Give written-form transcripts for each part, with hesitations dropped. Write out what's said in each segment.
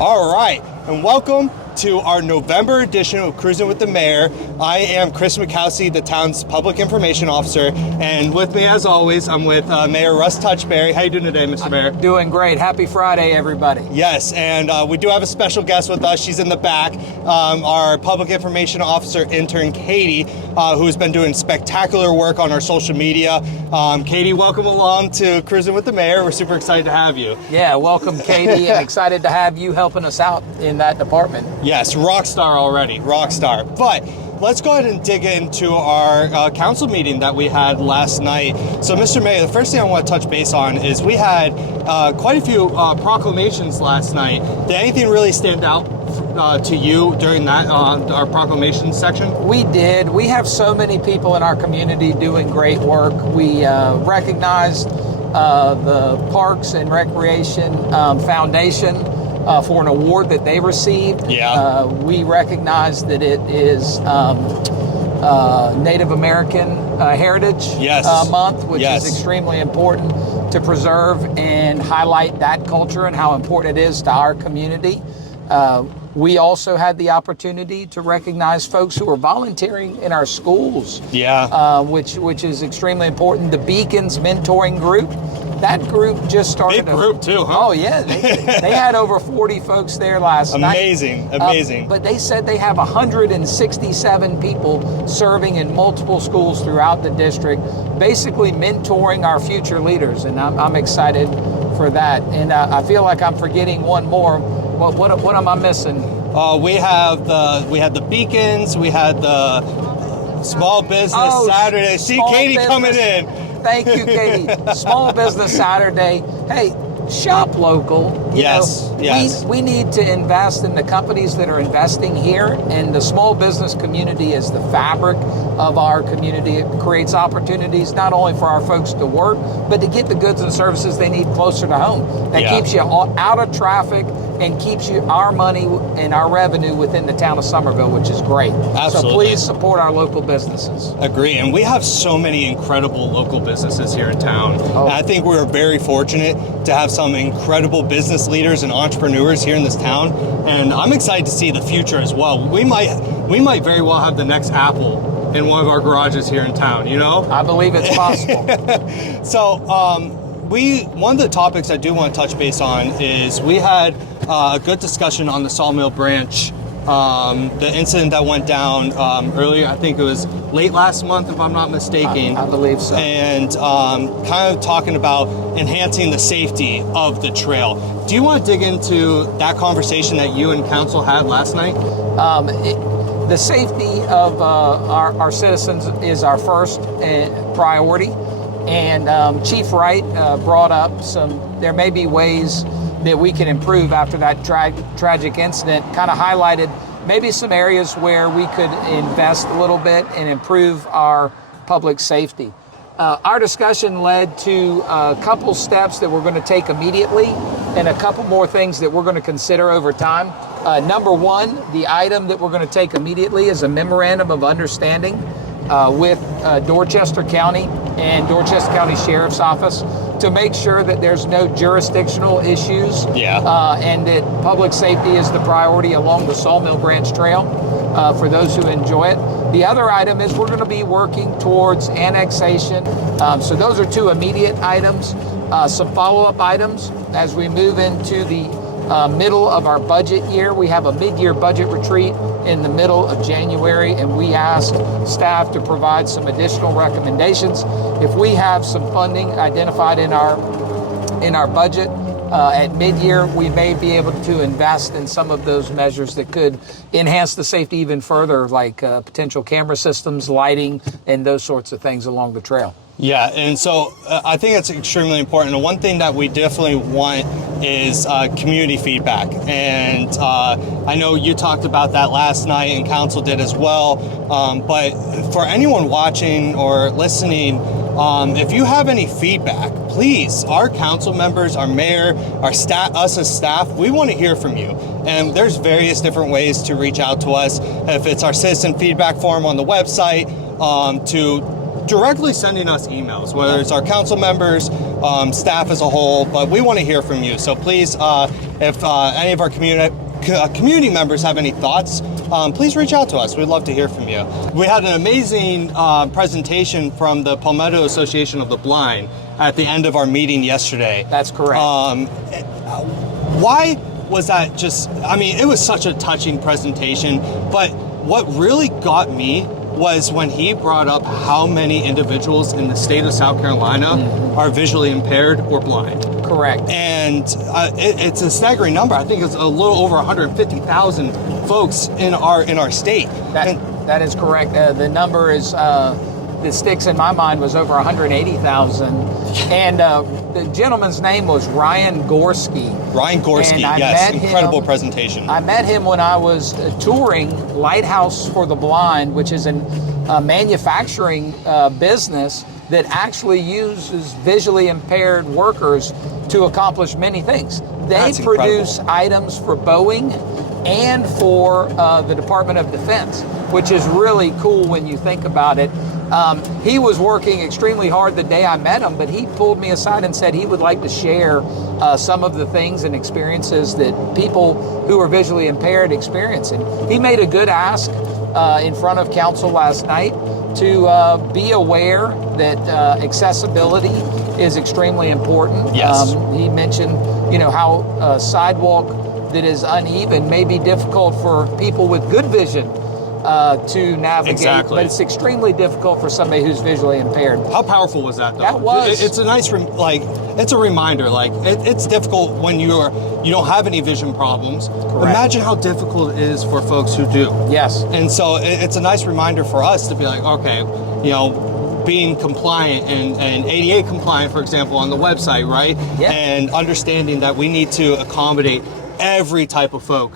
All right, and welcome to our November edition of Cruising with the Mayor. I am Chris Mikowski, the town's public information officer, and with me, as always, I'm with Mayor Russ Touchberry. How you doing today, Mr. Mayor? Doing great. Happy Friday, everybody. Yes, and we do have a special guest with us. She's in the back, our public information officer intern, Katie, who's been doing spectacular work on our social media. Katie, welcome along to Cruising with the Mayor. We're super excited to have you. Yeah, welcome, Katie, and excited to have you helping us out in that department. Yes, rock star already, rock star. But let's go ahead and dig into our council meeting that we had last night. So, Mr. Mayor, the first thing I want to touch base on is we had quite a few proclamations last night. Did anything really stand out to you during that our proclamation section? We did. We have so many people in our community doing great work. We recognized the Parks and Recreation Foundation for an award that they received. Yeah. We recognize that it is Native American Heritage Month, which is extremely important to preserve and highlight that culture and how important it is to our community. We also had the opportunity to recognize folks who are volunteering in our schools, which is extremely important. The Beacons Mentoring Group, that group just started. Big group too, huh? Oh yeah, they had over 40 folks there last night. Amazing. But they said they have 167 people serving in multiple schools throughout the district, basically mentoring our future leaders, and I'm excited for that. And I feel like I'm forgetting one more. What am I missing? We had the Beacons. We had the Small Business Saturday. See Katie coming in. Thank you, Katie. Small Business Saturday. Hey, shop local. Yes. We need to invest in the companies that are investing here, and the small business community is the fabric of our community. It creates opportunities not only for our folks to work, but to get the goods and services they need closer to home. That keeps you out of traffic and keeps you our money and our revenue within the town of Somerville, which is great. Absolutely. So please support our local businesses. Agree. And we have so many incredible local businesses here in town. And I think we're very fortunate to have some incredible business leaders and entrepreneurs here in this town. And I'm excited to see the future as well. We might very well have the next Apple in one of our garages here in town, you know? I believe it's possible. So, one of the topics I do want to touch base on is we had a good discussion on the Sawmill Branch, the incident that went down earlier. I think it was late last month, if I'm not mistaken. I believe so. And kind of talking about enhancing the safety of the trail. Do you want to dig into that conversation that you and council had last night? The safety of our citizens is our first priority. And Chief Wright brought up there may be ways that we can improve after that tragic incident, kind of highlighted maybe some areas where we could invest a little bit and improve our public safety. Our discussion led to a couple steps that we're going to take immediately and a couple more things that we're going to consider over time. Number one, the item that we're going to take immediately is a memorandum of understanding with Dorchester County and Dorchester County Sheriff's Office to make sure that there's no jurisdictional issues and that public safety is the priority along the Sawmill Branch Trail for those who enjoy it. The other item is we're going to be working towards annexation. So those are two immediate items. Some follow-up items as we move into the middle of our budget year. We have a mid-year budget retreat in the middle of January, and we asked staff to provide some additional recommendations. If we have some funding identified in our budget at mid-year, we may be able to invest in some of those measures that could enhance the safety even further, like potential camera systems, lighting, and those sorts of things along the trail. Yeah, and so I think it's extremely important. And one thing that we definitely want is community feedback. And I know you talked about that last night and council did as well. But for anyone watching or listening, if you have any feedback, please, our council members, our mayor, our staff, us as staff, we want to hear from you. And there's various different ways to reach out to us. If it's our citizen feedback form on the website, to directly sending us emails, whether it's our council members, staff as a whole, but we want to hear from you. So please, if any of our community members have any thoughts, please reach out to us. We'd love to hear from you. We had an amazing presentation from the Palmetto Association of the Blind at the end of our meeting yesterday. That's correct. Why was that it was such a touching presentation, but what really got me was when he brought up how many individuals in the state of South Carolina are visually impaired or blind. Correct. And it's a staggering number. I think it's a little over 150,000 folks in our state. That is correct. The number is that sticks in my mind was over 180,000. And the gentleman's name was Ryan Gorski. Ryan Gorski, yes, incredible presentation. I met him when I was touring Lighthouse for the Blind, which is a manufacturing business that actually uses visually impaired workers to accomplish many things. They produce items for Boeing and for the Department of Defense, which is really cool when you think about it. He was working extremely hard the day I met him, but he pulled me aside and said he would like to share some of the things and experiences that people who are visually impaired experience. And he made a good ask in front of council last night to be aware that accessibility is extremely important. Yes. He mentioned, how a sidewalk that is uneven may be difficult for people with good vision to navigate, exactly. But it's extremely difficult for somebody who's visually impaired. How powerful was that, though? That was. It's a nice, it's a reminder. It's difficult when you don't have any vision problems. Correct. Imagine how difficult it is for folks who do. Yes. And so it's a nice reminder for us to be like, okay, being compliant and ADA compliant, for example, on the website, right? Yeah. And understanding that we need to accommodate every type of folk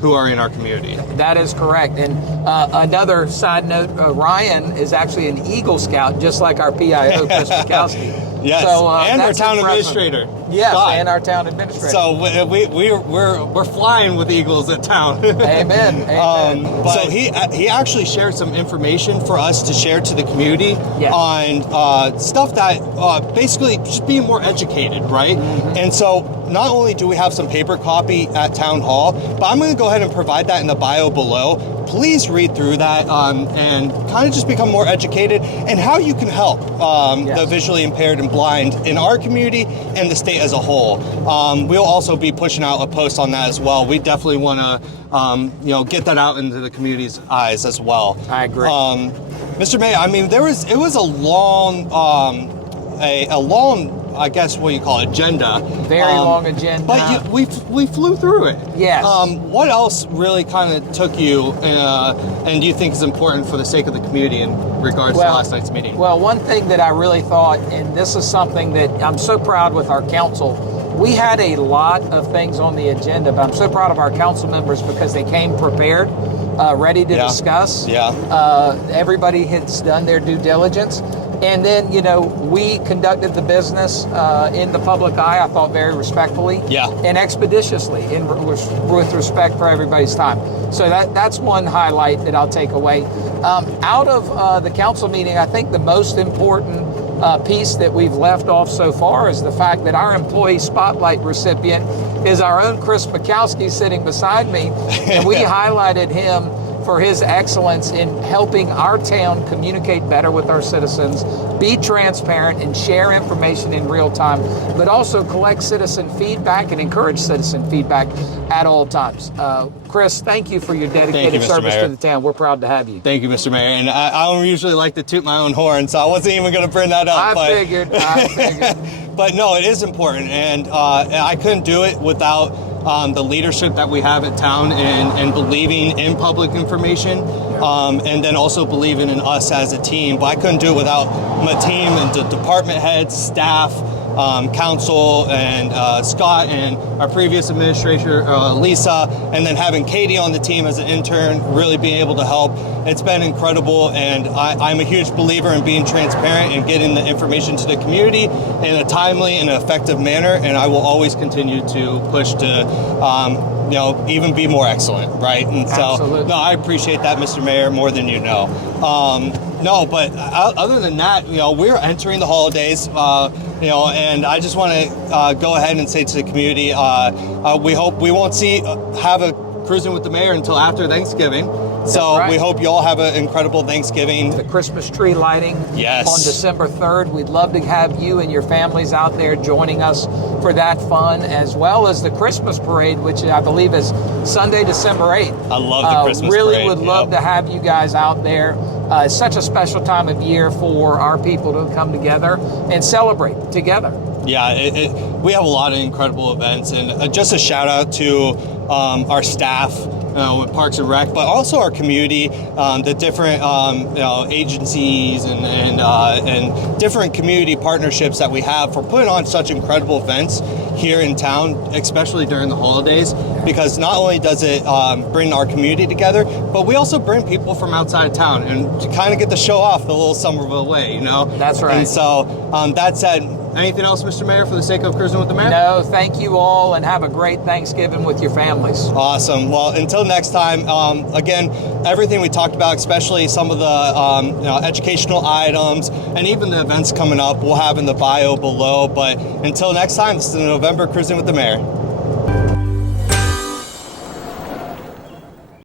who are in our community. That is correct. And another side note, Ryan is actually an Eagle Scout, just like our PIO, Chris Mikowski. Yes, so, and our that's town impressive. administrator. Yes, Scott. and our town administrator. So we're flying with Eagles at town. Amen. Amen. So he actually shared some information for us to share to the community on stuff that basically just being more educated, right? Mm-hmm. And so not only do we have some paper copy at Town Hall, but I'm going to go ahead and provide that in the bio below. Please read through that and kind of just become more educated in how you can help the visually impaired and blind in our community and the state as a whole. We'll also be pushing out a post on that as well. We definitely want to get that out into the community's eyes as well. I agree. Mr. Mayor, it was a long, I guess what you call agenda. Very long agenda. But we flew through it. Yes. What else really kind of took you and do you think is important for the sake of the community in regards to last night's meeting? Well, one thing that I really thought, and this is something that I'm so proud with our council, we had a lot of things on the agenda, but I'm so proud of our council members because they came prepared, ready to discuss. Yeah. Everybody has done their due diligence. And then, we conducted the business in the public eye, I thought, very respectfully and expeditiously with respect for everybody's time. So that's one highlight that I'll take away. Out of the council meeting, I think the most important piece that we've left off so far is the fact that our employee spotlight recipient is our own Chris Mikowski sitting beside me. And we highlighted him for his excellence in helping our town communicate better with our citizens, be transparent and share information in real time, but also collect citizen feedback and encourage citizen feedback at all times. Chris, thank you for your dedicated service to the town. We're proud to have you. Thank you, Mr. Mayor. And I don't usually like to toot my own horn, so I wasn't even going to bring that up. I figured. But no, it is important, and I couldn't do it without the leadership that we have at town and believing in public information, and then also believing in us as a team. But I couldn't do it without my team and the department heads, staff, council, and Scott, and our previous administrator, Lisa, and then having Katie on the team as an intern, really being able to help. It's been incredible, and I'm a huge believer in being transparent and getting the information to the community in a timely and effective manner, and I will always continue to push to even be more excellent, right? And so, Absolutely. no, I appreciate that, Mr. Mayor, more than you know. No, but other than that, we're entering the holidays, and I just want to go ahead and say to the community, we hope we won't have a Cruising with the Mayor until after Thanksgiving. So right. we hope you all have an incredible Thanksgiving. The Christmas tree lighting Yes. on December 3rd. We'd love to have you and your families out there joining us for that fun, as well as the Christmas parade, which I believe is Sunday, December 8th. I love the Christmas really parade. would love to have you guys out there. It's such a special time of year for our people to come together and celebrate together. Yeah, we have a lot of incredible events, and just a shout out to our staff with Parks and Rec, but also our community, the different agencies and different community partnerships that we have for putting on such incredible events here in town, especially during the holidays, because not only does it bring our community together, but we also bring people from outside of town and to kind of get to show off the little Somerville way, That's right. And so that said, anything else, Mr. Mayor, for the sake of Cruising with the Mayor? No, thank you all, and have a great Thanksgiving with your families. Awesome. Well, until next time, again, everything we talked about, especially some of the educational items and even the events coming up, we'll have in the bio below. But until next time, this is the November Cruising with the Mayor.